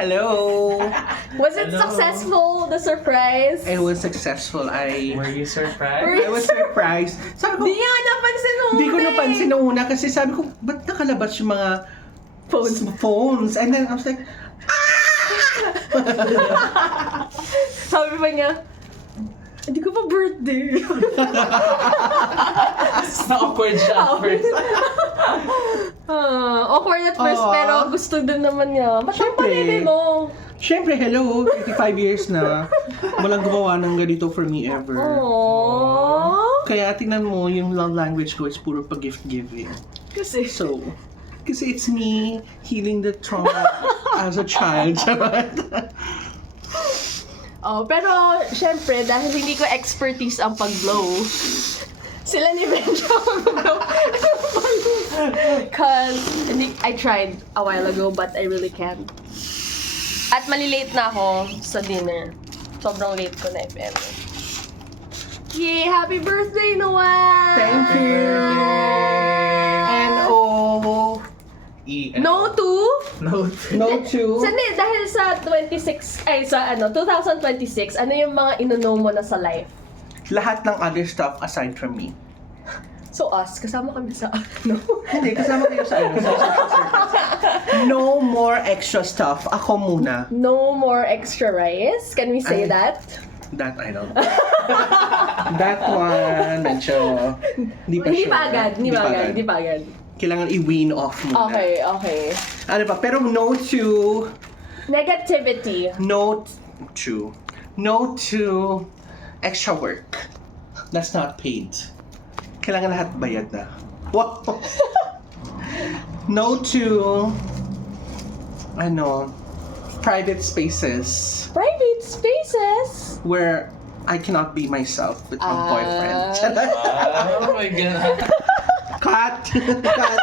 Hello! Was it Hello. successful, the surprise? It was successful. Were you surprised? Were- I was surprised. Sabi ko, Di nga napansin nung hindi ko una napansin nung una kasi sabi ko, ba't nakalabas yung mga phones? And then I was like, Sabi pa niya, hindi ko pa birthday. Na-awkward siya at first. Awkward at first, Aw. pero gusto din naman niya. Ba't ang Siyempre. panibi mo? Siyempre, hello, 85 years na. Walang gumawa ng ganito for me ever. Aww. Kaya tingnan mo, yung love language ko is puro pa-gift giving. Kasi, So, kasi it's me healing the trauma as a child. pero syempre, dahil hindi ko expertise ang pag-blow, sila ni Benja mag-blow. Cause, I tried a while ago, but I really can't. At malilate na ako sa dinner. Sobrang late ko na, if ever. Yay! Happy birthday, Noel! Thank you! And No to? Note. no to... Sandi, dahil sa 2026, ano yung mga inuno mo na sa life? Lahat ng other stuff aside from me. So us, kasama kami sa ano? Hindi, kasama kayo sa ano, sa social service. No more extra stuff. Ako muna. No more extra rice? Can we say Ay. that? That I don't know. That one, medyo... Hindi pa Hindi sure. pa agad, hindi pa agad. Kailangan i-wean off muna. Okay. Ano pa? Pero no to... Negativity. No to extra work. That's not paid. Kailangan lahat bayad na. Wow! No to... private spaces Private spaces. where I cannot be myself with my boyfriend. Oh my God. Cut! Cut!